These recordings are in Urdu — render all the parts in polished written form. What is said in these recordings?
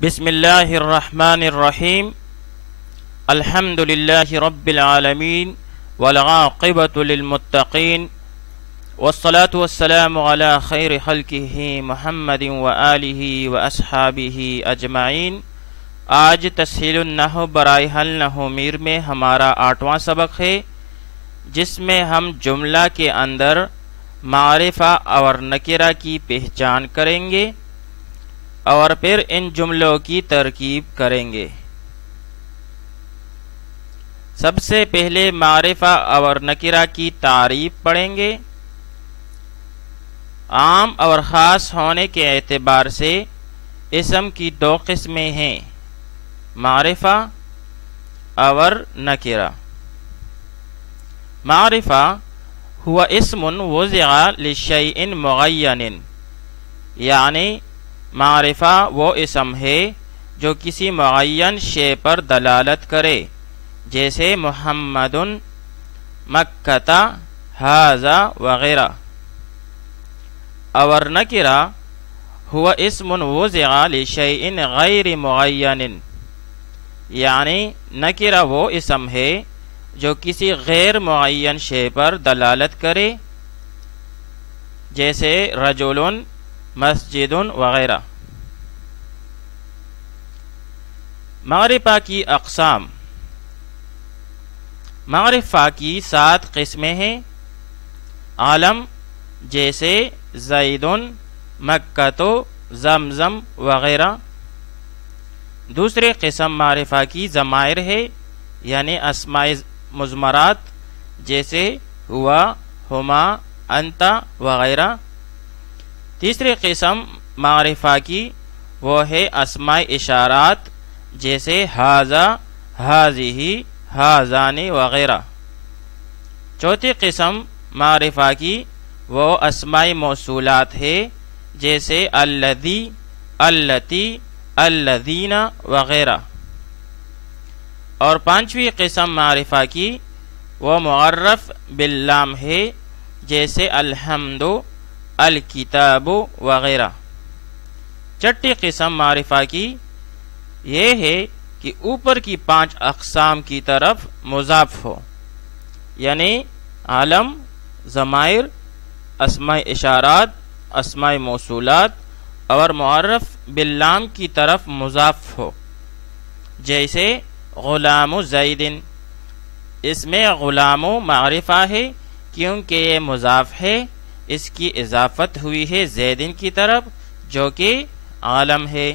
بسم اللہ الرحمن الرحیم الحمد للہ رب العالمین والعاقبۃ للمتقین والصلاة والسلام علی خیر خلقہ محمد وآلہ واصحابہ اجمعین۔ آج تسہیل النحو برائے حل نحو میر میں ہمارا 8واں سبق ہے، جس میں ہم جملہ کے اندر معرفہ اور نکرہ کی پہچان کریں گے اور پھر ان جملوں کی ترکیب کریں گے۔ سب سے پہلے معرفہ اور نکرہ کی تعریف پڑھیں گے۔ عام اور خاص ہونے کے اعتبار سے اسم کی دو قسمیں ہیں، معرفہ اور نکرہ۔ معرفہ ہوا اسم وضع لشیء معین، یعنی معرفہ وہ اسم ہے جو کسی معین شے پر دلالت کرے، جیسے محمد، مکہ، ھذا وغیرہ۔ اور نکرہ ہوا اسم وضع لشیء غیر معین، یعنی نکرہ وہ اسم ہے جو کسی غیر معین شے پر دلالت کرے، جیسے رجل، مسجد وغیرہ۔ معرفہ کی اقسام۔ معرفہ کی 7 قسمیں ہیں۔ علم جیسے زید، مکہ، زمزم وغیرہ۔ دوسری قسم معرفہ کی ضمائر ہے، یعنی اسماء مضمرات جیسے ہوا، ہما، انت وغیرہ۔ تیسری قسم معرفہ کی وہ ہے اسماء اشارات جیسے ھذا، ھذہ، ھذان وغیرہ۔ چوتھی قسم معرفہ کی وہ اسماء موصولات ہے جیسے الذی، اللتی، الذین وغیرہ۔ اور پانچویں قسم معرفہ کی وہ معرف باللام ہے جیسے الحمد، الکتاب وغیرہ۔ چھٹی قسم معرفہ کی یہ ہے کہ اوپر کی 5 اقسام کی طرف مضاف ہو، یعنی علم، ضمائر، اسماء اشارات، اسماء موصولات اور معرف باللام کی طرف مضاف ہو، جیسے غلام زید۔ اس میں غلام معرفہ ہے کیونکہ یہ مضاف ہے، اس کی اضافت ہوئی ہے زیدن کی طرف جو کہ عالم ہے۔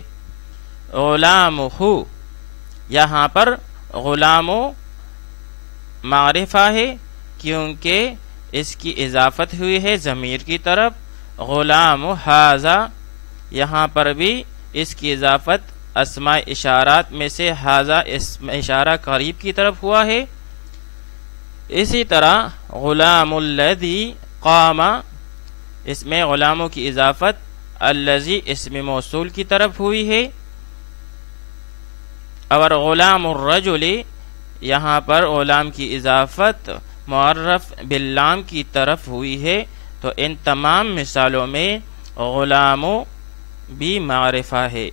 غلامہ، یہاں پر غلام معرفہ ہے کیونکہ اس کی اضافت ہوئی ہے ضمیر کی طرف۔ غلام ھذا، یہاں پر بھی اس کی اضافت اسماء اشارات میں سے ھذا اسم اشارہ قریب کی طرف ہوا ہے۔ اسی طرح غلام الذی قام، اس میں غلاموں کی اضافت الذی اسم موصول کی طرف ہوئی ہے۔ اور غلام الرجل، یہاں پر غلام کی اضافت معرف باللام کی طرف ہوئی ہے۔ تو ان تمام مثالوں میں غلام بھی معرفہ ہے۔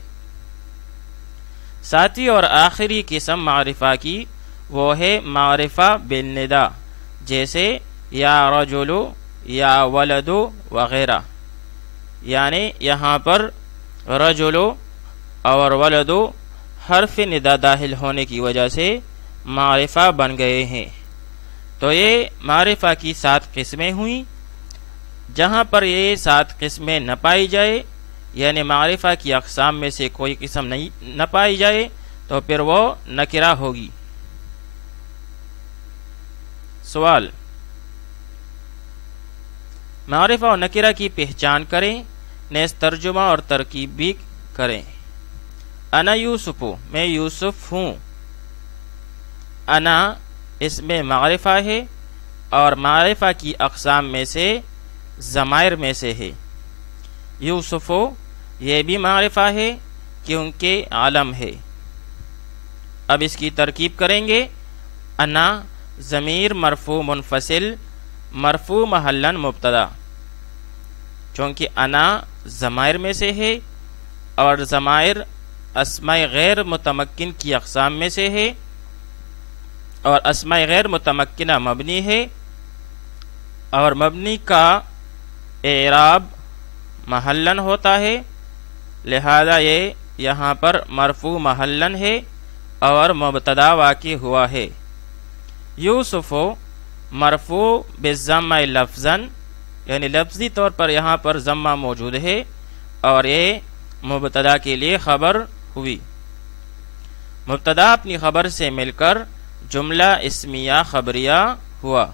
ساتھی اور آخری قسم معرفہ کی وہ ہے معرفہ بالندا، جیسے یا رجل، یا ولد وغیرہ۔ یعنی یہاں پر رجل اور ولد حرف ندا داخل ہونے کی وجہ سے معرفہ بن گئے ہیں۔ تو یہ معرفہ کی 7 قسمیں ہوئیں۔ جہاں پر یہ 7 قسمیں نہ پائی جائے، یعنی معرفہ کی اقسام میں سے کوئی قسم نہ پائی جائے، تو پھر وہ نکرہ ہوگی۔ سوال: معرفہ اور نکرہ کی پہچان کریں، نیز ترجمہ اور ترکیب بھی کریں۔ انا یوسف، میں یوسف ہوں۔ انا اس میں معرفہ ہے اور معرفہ کی اقسام میں سے ضمائر میں سے ہے۔ یوسف یہ بھی معرفہ ہے کیونکہ علم ہے۔ اب اس کی ترکیب کریں گے۔ انا ضمیر مرفوع منفصل، مرفوع محلاً مبتدا، چونکہ انا ضمائر میں سے ہے اور ضمائر اسماء غیر متمکن کی اقسام میں سے ہے، اور اسماء غیر متمکنہ مبنی ہے، اور مبنی کا اعراب محلن ہوتا ہے، لہذا یہ یہاں پر مرفوع محلن ہے اور مبتدا واقع ہوا ہے۔ یوسف مرفوع بالضمہ لفظاً، یعنی لفظی طور پر یہاں پر ضمہ موجود ہے اور یہ مبتدا کے لیے خبر ہوئی۔ مبتدا اپنی خبر سے مل کر جملہ اسمیہ خبریہ ہوا۔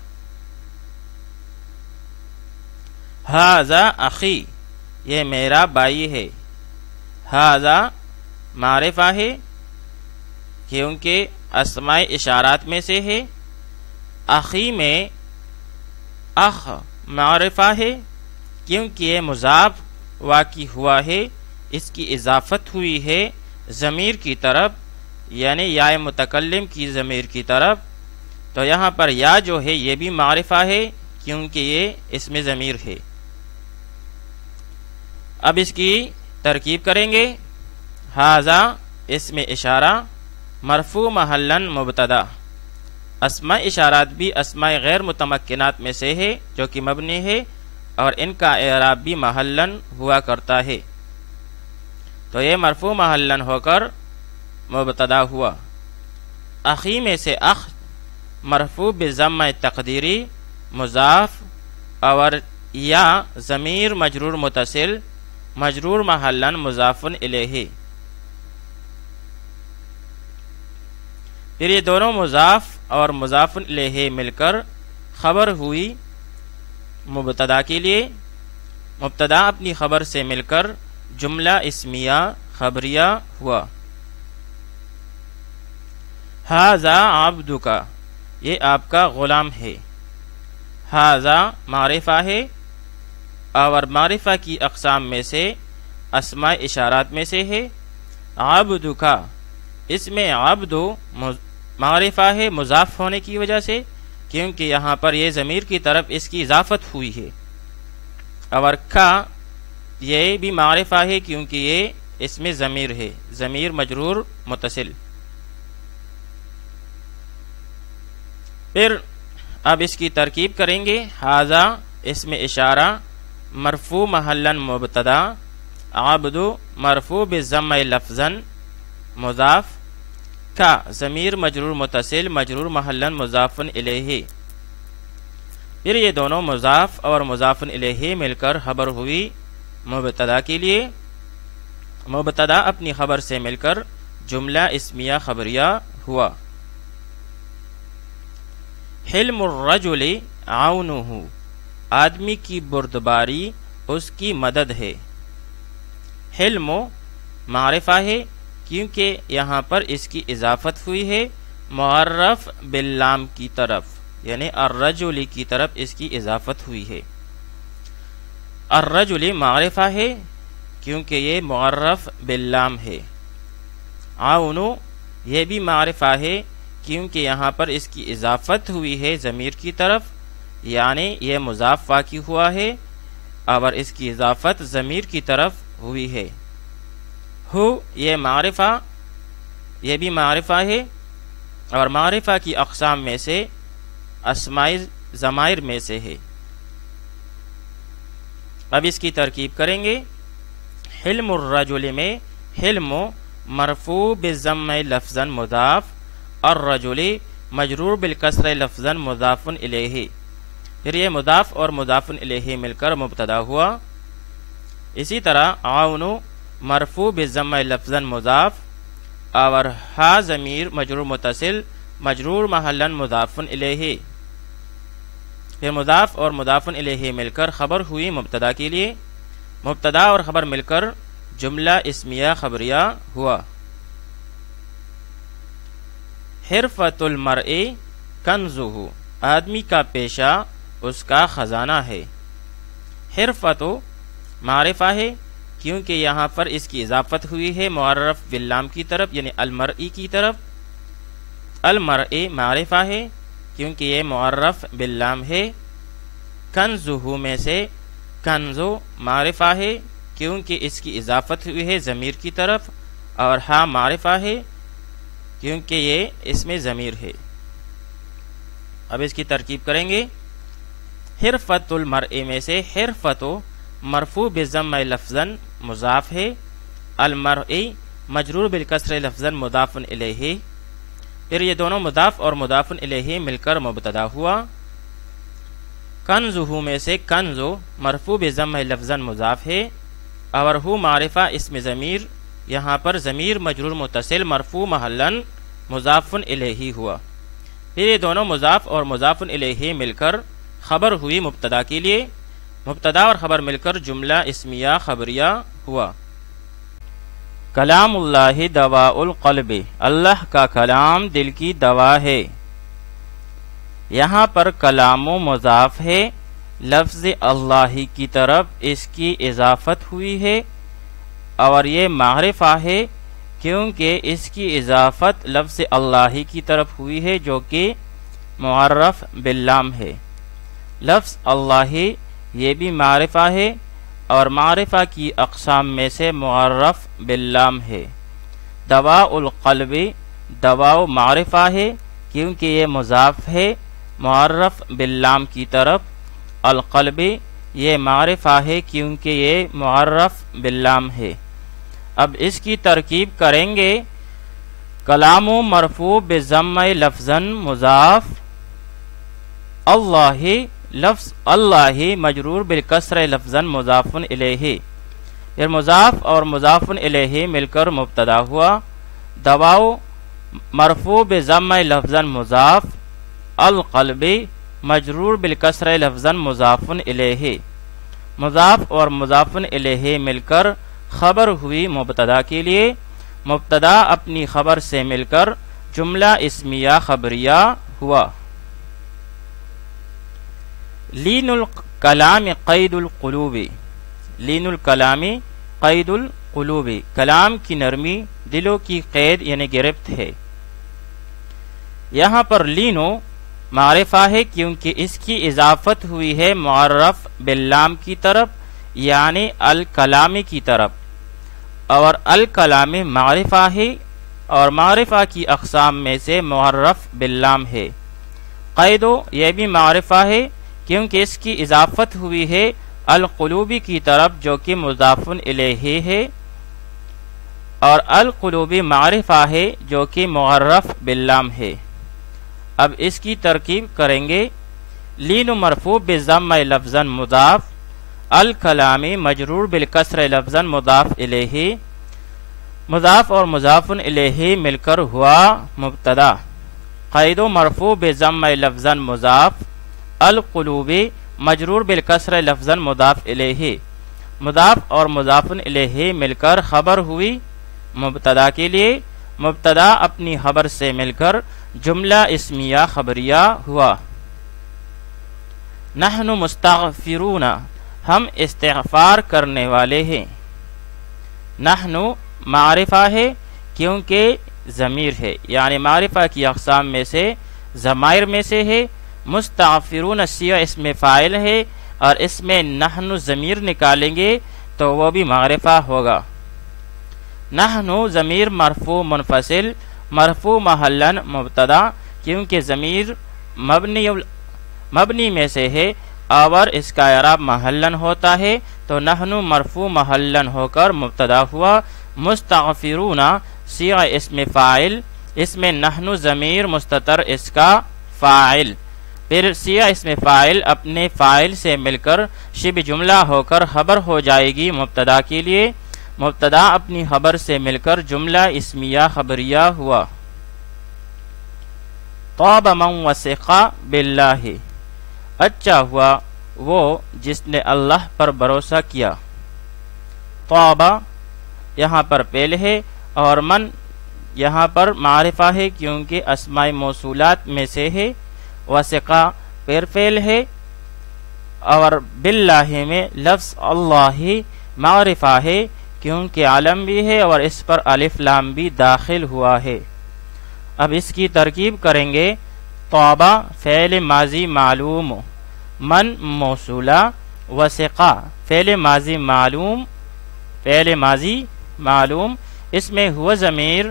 ھذا اخی، یہ میرا بھائی ہے۔ ھذا معرفہ ہے کیونکہ اسماء اشارات میں سے ہے۔ اخی میں اخ معرفہ ہے کیونکہ یہ مضاف واقع ہوا ہے، اس کی اضافت ہوئی ہے ضمیر کی طرف، یعنی یا متکلم کی ضمیر کی طرف، تو یہاں پر یا جو ہے یہ بھی معرفہ ہے کیونکہ یہ اسم ضمیر ہے۔ اب اس کی ترکیب کریں گے۔ ھذا اسم اشارہ مرفوع محلن مبتدا، اسماء اشارات بھی اسماء غیر متمکنات میں سے ہے جو کہ مبنی ہے اور ان کا اعراب بھی محلن ہوا کرتا ہے، تو یہ مرفوع محلن ہو کر مبتدا ہوا۔ اخی میں سے اخ مرفوع بضمہ تقدیری مضاف، اور یا ضمیر مجرور متصل مجرور محلن مضاف الیہ، پھر یہ دونوں مضاف اور مضاف الیہ مل کر خبر ہوئی مبتدا کے لیے۔ مبتدا اپنی خبر سے مل کر جملہ اسمیہ خبریہ ہوا۔ ھذا عبدک، یہ آپ کا غلام ہے۔ ھذا معرفہ ہے اور معرفہ کی اقسام میں سے اسماء اشارات میں سے ہے۔ عبدک، اس میں عبد معرفہ ہے مضاف ہونے کی وجہ سے، کیونکہ یہاں پر یہ ضمیر کی طرف اس کی اضافت ہوئی ہے، اور کا یہ بھی معرفہ ہے کیونکہ یہ اس میں ضمیر ہے، ضمیر مجرور متصل۔ پھر اب اس کی ترکیب کریں گے۔ ھذا اسم اشارہ مرفوع محلن مبتدا، عبد مرفوع بالضمہ لفظاً مضاف، کا ضمیر مجرور متصل مجرور محلن مضاف الیہ، پھر یہ دونوں مضاف اور مضاف الیہ مل کر خبر ہوئی مبتدا کے لیے۔ مبتدا اپنی خبر سے مل کر جملہ اسمیہ خبریہ ہوا۔ حلم الرجل عونہ، آدمی کی بردباری اس کی مدد ہے۔ حلم معرفہ ہے کیونکہ یہاں پر اس کی اضافت ہوئی ہے معرف باللام کی طرف، یعنی الرجل کی طرف اس کی اضافت ہوئی ہے۔ الرجل معرفہ ہے کیونکہ یہ معرف باللام ہے۔ عون یہ بھی معرفہ ہے کیونکہ یہاں پر اس کی اضافت ہوئی ہے ضمیر کی طرف، یعنی یہ مضاف واقع ہوا ہے اور اس کی اضافت ضمیر کی طرف ہوئی ہے۔ ہو یہ معرفہ، یہ بھی معرفہ ہے اور معرفہ کی اقسام میں سے اسماء ضمائر میں سے ہے۔ اب اس کی ترکیب کریں گے۔ حلم الرجل میں حلم مرفوع بالضم لفظا مضاف، الرجل مجرور بالکسر لفظا مضاف الیہ، پھر یہ مضاف اور مضاف الیہ مل کر مبتدا ہوا۔ اسی طرح عون مرفوع بالضم لفظا مضاف، اور ہا ضمیر مجرور متصل مجرور محلا مضاف الیہ، پھر مضاف اور مضاف الیہ مل کر خبر ہوئی مبتدا کے لیے۔ مبتدا اور خبر مل کر جملہ اسمیہ خبریہ ہوا۔ حرفۃ المرء کنزہ، آدمی کا پیشہ اس کا خزانہ ہے۔ حرفۃ معرفہ ہے کیونکہ یہاں پر اس کی اضافت ہوئی ہے معرف باللام کی طرف، یعنی المرئی کی طرف۔ المرئی معرفہ ہے کیونکہ یہ معرف باللام ہے۔ کنزہ میں سے کنزو معرفہ ہے کیونکہ اس کی اضافت ہوئی ہے ضمیر کی طرف، اور ہاں معرفہ ہے کیونکہ یہ اس میں ضمیر ہے۔ اب اس کی ترکیب کریں گے۔ حرفت المرء میں سے حرفت مرفوع بالضم لفظاً مضاف ہے، المرء مجرور بالکسر لفظاً مضاف الیہ، پھر یہ دونوں مضاف اور مضاف الیہ مل کر مبتدا ہوا۔ کنزہ میں سے کنز مرفوع بالضم لفظاً مضاف ہے، اور ہو معرفہ اسم ضمیر، یہاں پر ضمیر مجرور متصل مرفوع محلاً مضاف الیہ ہوا، پھر یہ دونوں مضاف اور مضاف الیہ مل کر خبر ہوئی مبتدا کے لیے، مبتدا اور خبر مل کر جملہ اسمیہ خبریہ ہوا۔ کلام اللہ دواء القلب، اللہ کا کلام دل کی دوا ہے۔ یہاں پر کلام و مضاف ہے، لفظ اللہ کی طرف اس کی اضافت ہوئی ہے، اور یہ معرفہ ہے کیونکہ اس کی اضافت لفظ اللہ کی طرف ہوئی ہے جو کہ معرف باللام ہے۔ لفظ اللہ یہ بھی معرفہ ہے، اور معرفہ کی اقسام میں سے معرف باللام ہے۔ دواء القلب دواء معرفہ ہے کیونکہ یہ مضاف ہے معرف باللام کی طرف، القلب یہ معرفہ ہے کیونکہ یہ معرف باللام ہے۔ اب اس کی ترکیب کریں گے۔ کلام مرفوع بضم لفظاً مضاف، اللہ لفظ اللہ مجرور بالکسر لفظاً مضاف الیہ، پھر مضاف اور مضاف الیہ مل کر مبتدا ہوا۔ دواء مرفوع بضم لفظاً مضاف، القلب مجرور بالکسر لفظاً مضاف الیہ، مضاف اور مضاف الیہ مل کر خبر ہوئی مبتدا کے لیے، مبتدا اپنی خبر سے مل کر جملہ اسمیہ خبریہ ہوا۔ لین الکلام قید القلوب، لین الکلام قید القلوب، کلام کی نرمی دلوں کی قید یعنی گرفت ہے۔ یہاں پر لینو معرفہ ہے کیونکہ اس کی اضافت ہوئی ہے معرف باللام کی طرف یعنی الکلامی کی طرف، اور الکلام معرفہ ہے اور معرفہ کی اقسام میں سے معرف باللام ہے۔ قیدو یہ بھی معرفہ ہے کیونکہ اس کی اضافت ہوئی ہے القلوبی کی طرف جو کہ مضاف الیہ ہے، اور القلوبی معرفہ ہے جو کہ معرف باللام ہے۔ اب اس کی ترکیب کریں گے۔ لین مرفوع بالضم لفظا مضاف، الکلامی مجرور بالکسر لفظا مضاف الیہ، مضاف اور مضاف الیہ مل کر ہوا مبتدا۔ قید مرفوع بالضم لفظا مضاف، القلوبی مجرور بالکسر لفظا مضاف الیہ، مضاف اور مضاف الیہ مل کر خبر ہوئی مبتدا کے لیے، مبتدا اپنی خبر سے مل کر جملہ اسمیہ خبریہ ہوا۔ نحن مستغفرون، ہم استغفار کرنے والے ہیں۔ نحن معرفہ ہے کیونکہ ضمیر ہے، یعنی معرفہ کی اقسام میں سے ضمائر میں سے ہے۔ مستغفرون صیغہ اسم فاعل ہے، اور اس میں نحن ضمیر نکالیں گے تو وہ بھی معرفہ ہوگا۔ نحن ضمیر مرفوع منفصل، مرفوع محلاً مبتدا کیونکہ ضمیر مبنی میں سے ہے اور اس کا اعراب محلاً ہوتا ہے، تو نحن مرفوع محلاً ہو کر مبتدا ہوا۔ مستغفرون صیغہ اسم فاعل، اس میں نحن ضمیر مستتر اس کا فاعل، پھر صیغہ اسم فاعل اپنے فاعل سے مل کر شبہ جملہ ہو کر خبر ہو جائے گی مبتدا کے لیے، مبتدا اپنی خبر سے مل کر جملہ اسمیہ خبریہ ہوا۔ طاب من وثق باللہ، اچھا ہوا وہ جس نے اللہ پر بھروسہ کیا۔ طاب یہاں پر فعل ہے، اور من یہاں پر معرفہ ہے کیونکہ اسماء موصولات میں سے ہے، وثقہ پھر فعل ہے، اور باللہ میں لفظ اللہ معرفہ ہے کیونکہ علم بھی ہے اور اس پر الف لام بھی داخل ہوا ہے۔ اب اس کی ترکیب کریں گے۔ طابہ فعل ماضی معلوم، من موصولہ، وثقہ فعل ماضی معلوم، اس میں ہوا ضمیر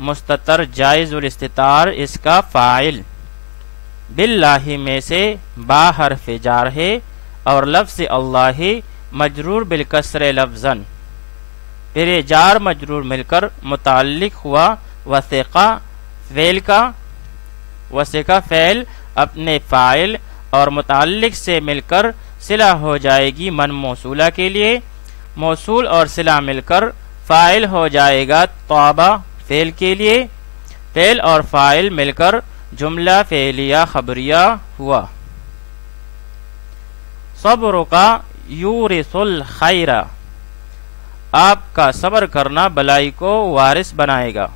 مستتر جائز الاستتار اس کا فاعل، باللہ میں سے با حرف جار ہے، اور لفظ اللہ مجرور بالکسر لفظاً، پھر یہ جار مجرور مل کر متعلق ہوا وثقہ فعل کا، وثقہ فعل اپنے فاعل اور متعلق سے مل کر صلہ ہو جائے گی من موصولہ کے لیے، موصول اور صلہ مل کر فاعل ہو جائے گا طابہ فعل کے لیے، فعل اور فاعل مل کر جملہ فعلیہ خبریہ ہوا۔ صبر کا یورث الخیر، آپ کا صبر کرنا بلائی کو وارث بنائے گا۔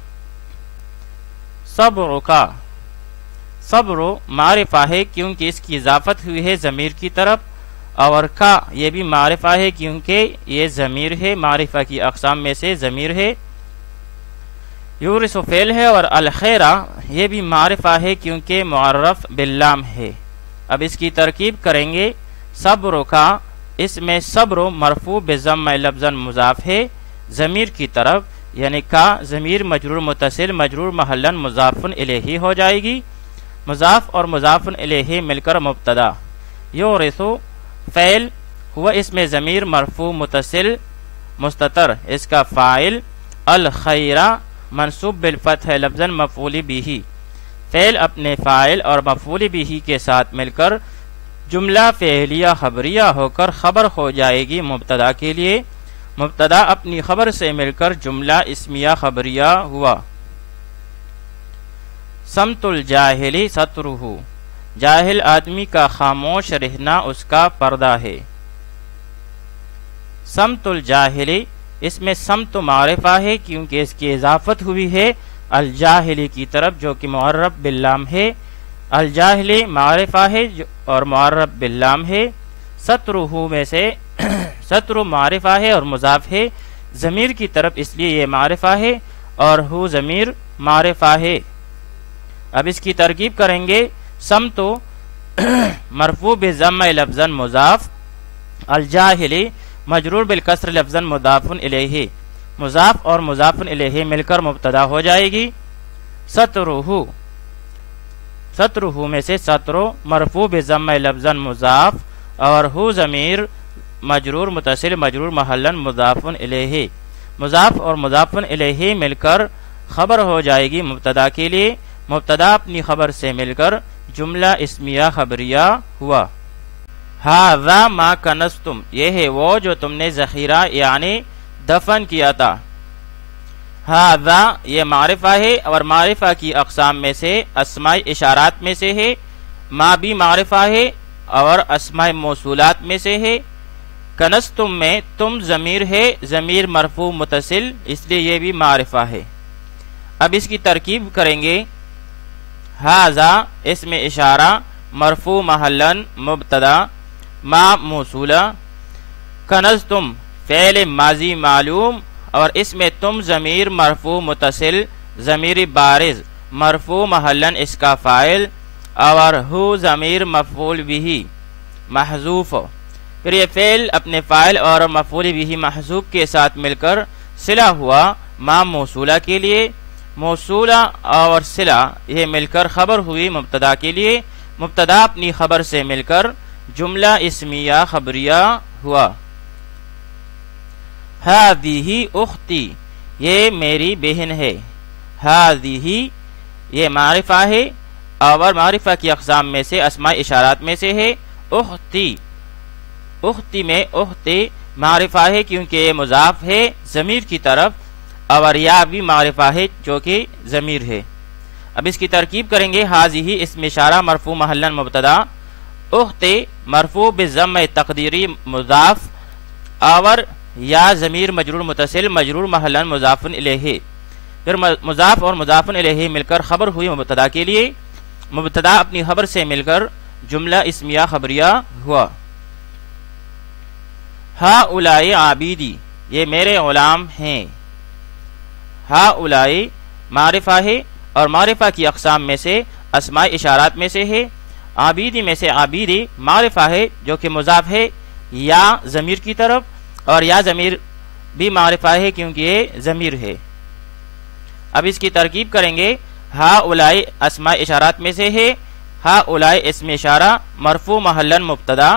صبر کا، صبر معرفہ ہے کیونکہ اس کی اضافت ہوئی ہے ضمیر کی طرف، اور کا یہ بھی معرفہ ہے کیونکہ یہ ضمیر ہے، معرفہ کی اقسام میں سے ضمیر ہے، یورث فعل ہے، اور الخیرہ یہ بھی معرفہ ہے کیونکہ معرف باللام ہے۔ اب اس کی ترکیب کریں گے۔ صبر کا، اس میں صبر مرفوع بضم لفظاً مضاف ہے ضمیر کی طرف، یعنی کا ضمیر مجرور متصل مجرور محلاً مضاف الیہ ہو جائے گی، مضاف اور مضاف الیہ مل کر مبتدا، یورث فعل ہوا اس میں ضمیر مرفوع متصل مستتر اس کا فاعل، الخیرہ منصوب بالفتح لفظاً مفعول بہ، فعل اپنے فاعل اور مفعول بہ کے ساتھ مل کر جملہ فعلیہ خبریہ ہو کر خبر ہو جائے گی مبتدا کے لیے، مبتدا اپنی خبر سے مل کر جملہ اسمیہ خبریہ ہوا۔ صمت الجاہل سترہ، جاہل آدمی کا خاموش رہنا اس کا پردہ ہے۔ صمت الجاہل، اس میں صمت معرفہ ہے کیونکہ اس کی اضافت ہوئی ہے الجاہلی کی طرف جو کہ معرف باللام ہے، الجاہلی معرفہ ہے اور معرف باللام ہے۔ سترہ میں سے ستر معرفہ ہے اور مضاف ہے ضمیر کی طرف، اس لیے یہ معرفہ ہے اور ہو ضمیر معرفہ ہے۔ اب اس کی ترکیب کریں گے۔ صمت مرفوع بضم لفظاً مضاف، الجاہلی مجرور بالکسر لفظاً مضاف الیہ، مضاف اور مضاف الیہ مل کر مبتدا ہو جائے گی۔ سترہ، سترہ میں سے ستر مرفوع بضم لفظاً مضاف اور ہو ضمیر مجرور متصل مجرور محلاً مضاف الیہ، مضاف اور مضاف الیہ مل کر خبر ہو جائے گی مبتدا کے لیے، مبتدا اپنی خبر سے مل کر جملہ اسمیہ خبریہ ہوا۔ ھذا ما کنزتم، یہ ہے وہ جو تم نے ذخیرہ یعنی دفن کیا تھا۔ ھذا یہ معرفہ ہے اور معرفہ کی اقسام میں سے اسماء اشارات میں سے ہے، ما بھی معرفہ ہے اور اسماء موصولات میں سے ہے۔ کنزتم میں تم ضمیر ہے، ضمیر مرفوع متصل اس لیے یہ بھی معرفہ ہے۔ اب اس کی ترکیب کریں گے۔ ھذا اسم اشارہ مرفوع محلاً مبتدا، ما موصولہ، کنزتم فعل ماضی معلوم اور اس میں تم ضمیر مرفوع متصل ضمیر بارز مرفوع محلاً اس کا فاعل اور ہو ضمیر مفعول بہ محذوف، پھر یہ فعل اپنے فاعل اور مفعول بہ محذوف کے ساتھ مل کر صلہ ہوا ما موصولہ کے لیے، موصولہ اور صلہ یہ مل کر خبر ہوئی مبتدا کے لیے، مبتدا اپنی خبر سے مل کر جملہ اسمیہ خبریہ ہوا۔ ھذہ اختی، یہ میری بہن ہے۔ ھذہ یہ معرفہ ہے اور معرفہ کی اقسام میں سے اسماء اشارات میں سے ہے۔ اختی، اختی میں اختی معرفہ ہے کیونکہ یہ مضاف ہے ضمیر کی طرف اور یا بھی معرفہ ہے جو کہ ضمیر ہے۔ اب اس کی ترکیب کریں گے۔ ھذہ اسم اشارہ مرفوع محلاً مبتدا، اختی مرفوع بضم تقدیری مضاف اور یا ضمیر مجرور متصل مجرور محلاً مضاف الیہ، پھر مضاف اور مضاف الیہ مل کر خبر ہوئی مبتدا کے لیے، مبتدا اپنی خبر سے مل کر جملہ اسمیہ خبریہ ہوا۔ ھؤلاء عابیدی، یہ میرے غلام ہیں۔ ھؤلاء معرفہ ہے اور معرفہ کی اقسام میں سے اسماء اشارات میں سے ہے۔ عابیدی میں سے عابیدی معرفہ ہے جو کہ مضاف ہے یا ضمیر کی طرف، اور یا ضمیر بھی معرفہ ہے کیونکہ یہ ضمیر ہے۔ اب اس کی ترکیب کریں گے، ہا اولائی اسماء اشارات میں سے ہے، ہا اولائی اسم اشارہ مرفوع محلن مبتدا،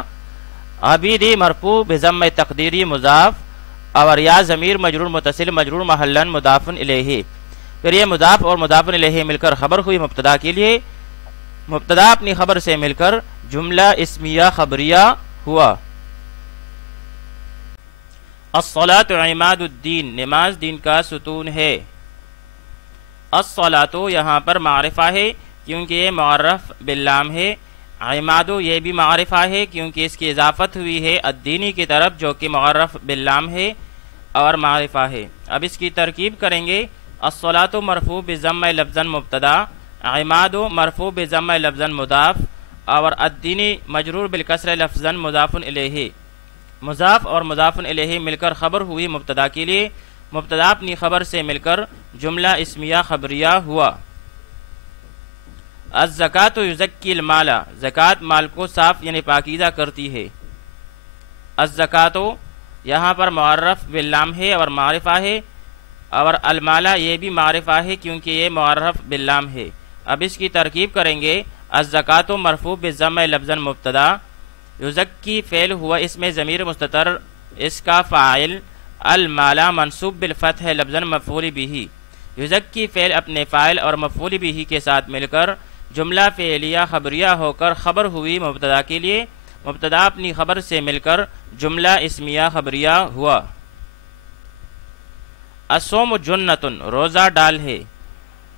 عبیدی مرفوع بضم تقدیری مضاف، اور یا ضمیر مجرور متصل مجرور محلن مضاف الیہ. پھر یہ مضاف اور مضاف الیہ مل کر خبر ہوئی مبتدا کے لیے، مبتدا اپنی خبر سے مل کر جملہ اسمیہ خبریہ ہوا. الصلاۃ عماد الدین، نماز دین کا ستون ہے. الصلاۃ یہاں پر معرفہ ہے کیونکہ یہ معرف باللام ہے. عماد یہ بھی معرفہ ہے کیونکہ اس کی اضافت ہوئی ہے الدینی کی طرف جو کہ معرف باللام ہے اور معرفہ ہے. اب اس کی ترکیب کریں گے، الصلاۃ مرفوع بضم لفظا مبتدا، عماد مرفوع بضم لفظا مضاف، اور الدینی مجرور بالکسر لفظا مضاف الیہ. مضاف اور مضاف الیہ مل کر خبر ہوئی مبتدا کے لیے، مبتدا اپنی خبر سے مل کر جملہ اسمیہ خبریہ ہوا. الزکوٰۃ یزکی المال، زکوٰۃ مال کو صاف یعنی پاکیزہ کرتی ہے. الزکوٰۃ یہاں پر معرف باللام ہے اور معرفہ ہے، اور المال یہ بھی معرفہ ہے کیونکہ یہ معرف باللام ہے. اب اس کی ترکیب کریں گے، الزکوٰۃ مرفوع بضم لفظا مبتدا، یزکی فعل ہوا اس میں ضمیر مستتر اس کا فاعل، المال منصوب بالفتح لفظا مفعول به. یزکی فعل اپنے فاعل اور مفعول به کے ساتھ مل کر جملہ فعلیہ خبریہ ہو کر خبر ہوئی مبتدا کے لیے، مبتدا اپنی خبر سے مل کر جملہ اسمیہ خبریہ ہوا. الصوم جنۃ، روزہ ڈال ہے.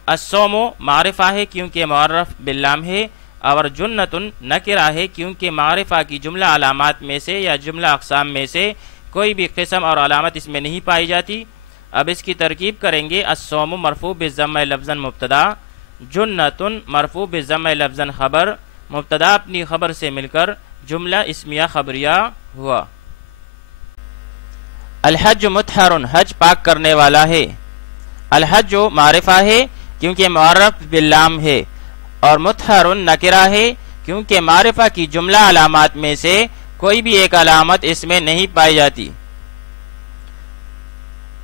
الصوم معرفہ ہے کیونکہ معرف باللام ہے، اور جنۃ نکرہ ہے کیونکہ معرفہ کی جملہ علامات میں سے یا جملہ اقسام میں سے کوئی بھی قسم اور علامت اس میں نہیں پائی جاتی. اب اس کی ترکیب کریں گے، الصوم مرفوع بالضم لفظا مبتدا، جنۃ مرفوع بالضم لفظا خبر، مبتدا اپنی خبر سے مل کر جملہ اسمیہ خبریہ ہوا. الحج مطہر، حج پاک کرنے والا ہے. الحج معرفہ ہے کیونکہ معرف باللام ہے، اور مطہر نکرہ ہے کیونکہ معرفہ کی جملہ علامات میں سے کوئی بھی ایک علامت اس میں نہیں پائی جاتی.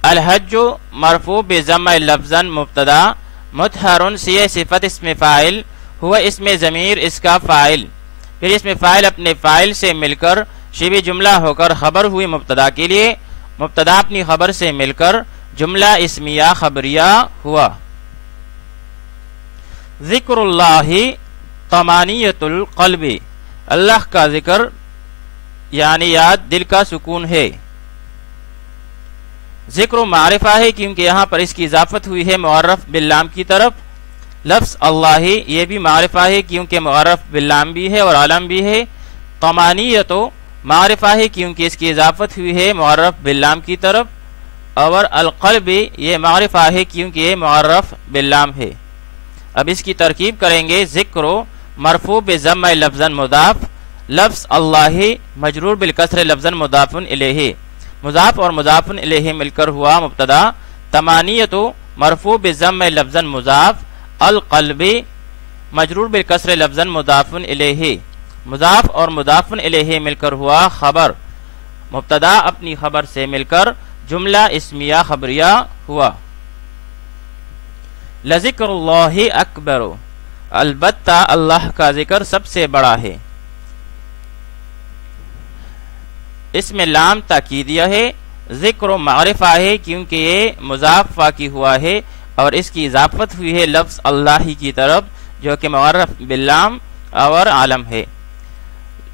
الحج مرفوع بضم لفظا مبتدا، مطہر سی صفت اسم فاعل، ہوا اس میں ضمیر اس کا فاعل، پھر اس میں فاعل اپنے فاعل سے مل کر شبہ جملہ ہو کر خبر ہوئی مبتدا کے لیے، مبتدا اپنی خبر سے مل کر جملہ اسمیہ خبریہ ہوا. ذکر اللہ طمانیۃ القلب، اللہ کا ذکر یعنی یاد دل کا سکون ہے. ذکر معرفہ ہے کیونکہ یہاں پر اس کی اضافت ہوئی ہے معرف باللام کی طرف. لفظ اللہ یہ بھی معرفہ ہے کیونکہ معرف باللام بھی ہے اور علم بھی ہے. طمانیۃ معرفہ ہے کیونکہ اس کی اضافت ہوئی ہے معرف باللام کی طرف، اور القلب یہ معرفہ ہے کیونکہ یہ معرف باللام ہے. اب اس کی ترکیب کریں گے، ذکر مرفوع بضم لفظا مضاف، لفظ اللہ مجرور بالکسر لفظا مضاف الیہ، مضاف اور مضاف الیہ مل کر ہوا مبتدا. طمانیۃ مرفوع بضم لفظا مضاف، القلب مجرور بالکسر لفظا مضاف الیہ، مضاف اور مضاف الیہ مل کر ہوا خبر، مبتدا اپنی خبر سے مل کر جملہ اسمیہ خبریہ ہوا. لذکر اللہ اکبر، البتہ اللہ کا ذکر سب سے بڑا ہے. اس میں لام تاکیدیہ ہے. ذکر معرفہ ہے کیونکہ یہ مضاف واقع ہوا ہے اور اس کی اضافت ہوئی ہے لفظ اللہ کی طرف جو کہ معرف باللام اور عالم ہے.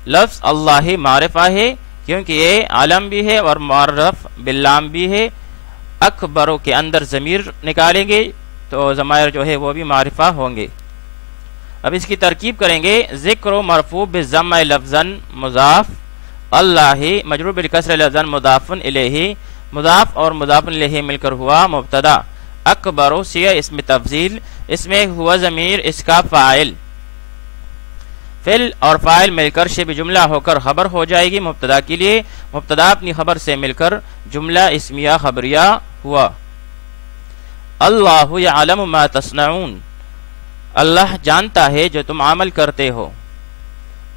لفظ اللہ معرفہ ہے کیونکہ یہ عالم بھی ہے اور معرف باللام بھی ہے. اکبروں کے اندر ضمیر نکالیں گے تو ضمائر جو ہے وہ بھی معرفہ ہوں گے. اب اس کی ترکیب کریں گے، ذکر مرفوع بالضم لفظا مضاف، اللہ مجرور بالکسر لفظا مضاف الیہ، مضاف اور مضاف الیہ مل کر ہوا مبتدا. اکبر سیغہ اسم تفضیل، اس میں ہوا ضمیر اس کا فاعل، فعل اور فاعل مل کر شبہ جملہ ہو کر خبر ہو جائے گی مبتدا کے لیے، مبتدا اپنی خبر سے مل کر جملہ اسمیہ خبریہ ہوا. اللہ یعلم ما تصنعون، اللہ جانتا ہے جو تم عمل کرتے ہو.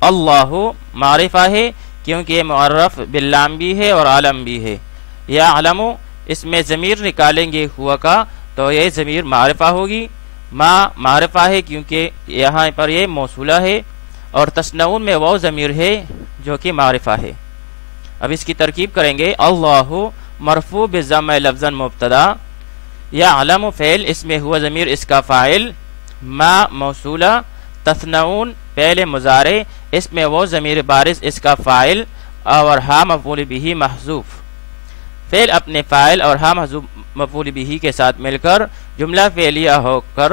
اللہ معرفہ ہے کیونکہ یہ معرف باللام بھی ہے اور عالم بھی ہے. یعلم اس میں ضمیر نکالیں گے ہوا کا تو یہ ضمیر معرفہ ہوگی. ما معرفہ ہے کیونکہ یہاں پر یہ موصولہ ہے، اور تصنعون میں وہ ضمیر ہے جو کہ معرفہ ہے. اب اس کی ترکیب کریں گے. اللہ مرفوع بالضم لفظا مبتدا، یعلم فعل اس میں ہوا ضمیر اس کا فاعل، ما موصولہ، تصنعون پہلے مضارع اس میں وہ ضمیر بارز اس کا فاعل، اور ہا مفعول بہ محذوف. فعل اپنے فاعل اور ہا محذوف مفعول بہ کے ساتھ مل کر جملہ فعلیہ ہو کر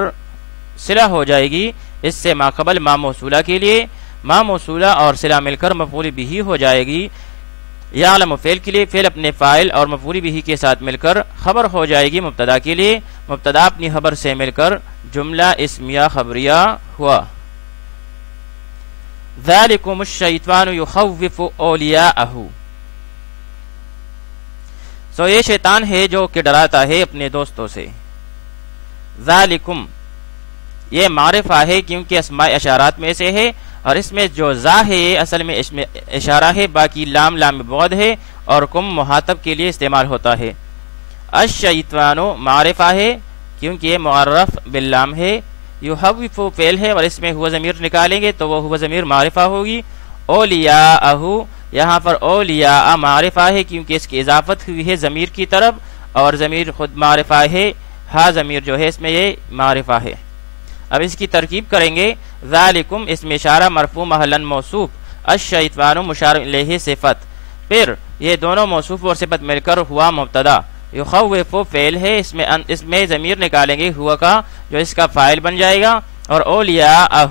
صلہ ہو جائے گی اس سے ما قبل ما موصولہ کے لیے. ما موصولہ اور صلہ مل کر مفعول بہ ہو جائے گی. یعلم فعل کے لیے فعل اپنے فاعل اور مفعول بہ کے ساتھ مل کر خبر ہو جائے گی مبتدا کے لیے. مبتدا اپنی خبر سے مل کر جملہ اسمیہ خبریہ ہوا. ذالکم الشیطان یخوف اولیاءہ. سو یہ شیطان ہے جو کہ ڈراتا ہے اپنے دوستوں سے. ذالکم یہ معرفہ ہے کیونکہ اسماء اشارات میں سے ہے، اور اس میں جو ذا ہے یہ اصل میں اشارہ ہے، باقی لام لام بعد ہے اور کم مخاطب کے لیے استعمال ہوتا ہے. الشیطان معرفہ ہے کیونکہ یہ معرف باللام ہے. یخوف فعل ہے اور اس میں ہوا ضمیر نکالیں گے تو وہ ہوا ضمیر معرفہ ہوگی. اولیاءہ یہاں پر اولیاء معرفہ ہے کیونکہ اس کی اضافت ہوئی ہے ضمیر کی طرف، اور ضمیر خود معرفہ ہے، ہا ضمیر جو ہے اس میں یہ معرفہ ہے. اب اس کی ترکیب کریں گے. ذالکم اس میں اشارہ مرفوع محلا موصوف، الشیطان مشار الیہ صفت، پھر یہ دونوں موصوف اور صفت مل کر ہوا مبتدا. یخوف فعل ہے، اس میں ضمیر نکالیں گے ہوا کا جو اس کا فاعل بن جائے گا، اور اولیاءہ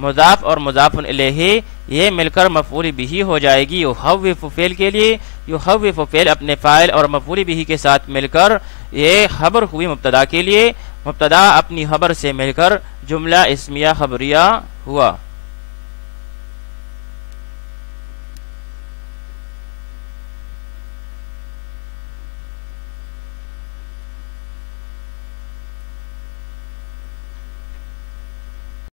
مضاف اور مضاف الیہ یہ مل کر مفعول بہ ہو جائے گی. یخوف فعل کے لیے یخوف فعل اپنے فاعل اور مفعول بہ کے ساتھ مل کر یہ خبر ہوئی مبتدا کے لیے. مبتدا اپنی خبر سے مل کر جملہ اسمیہ خبریہ ہوا.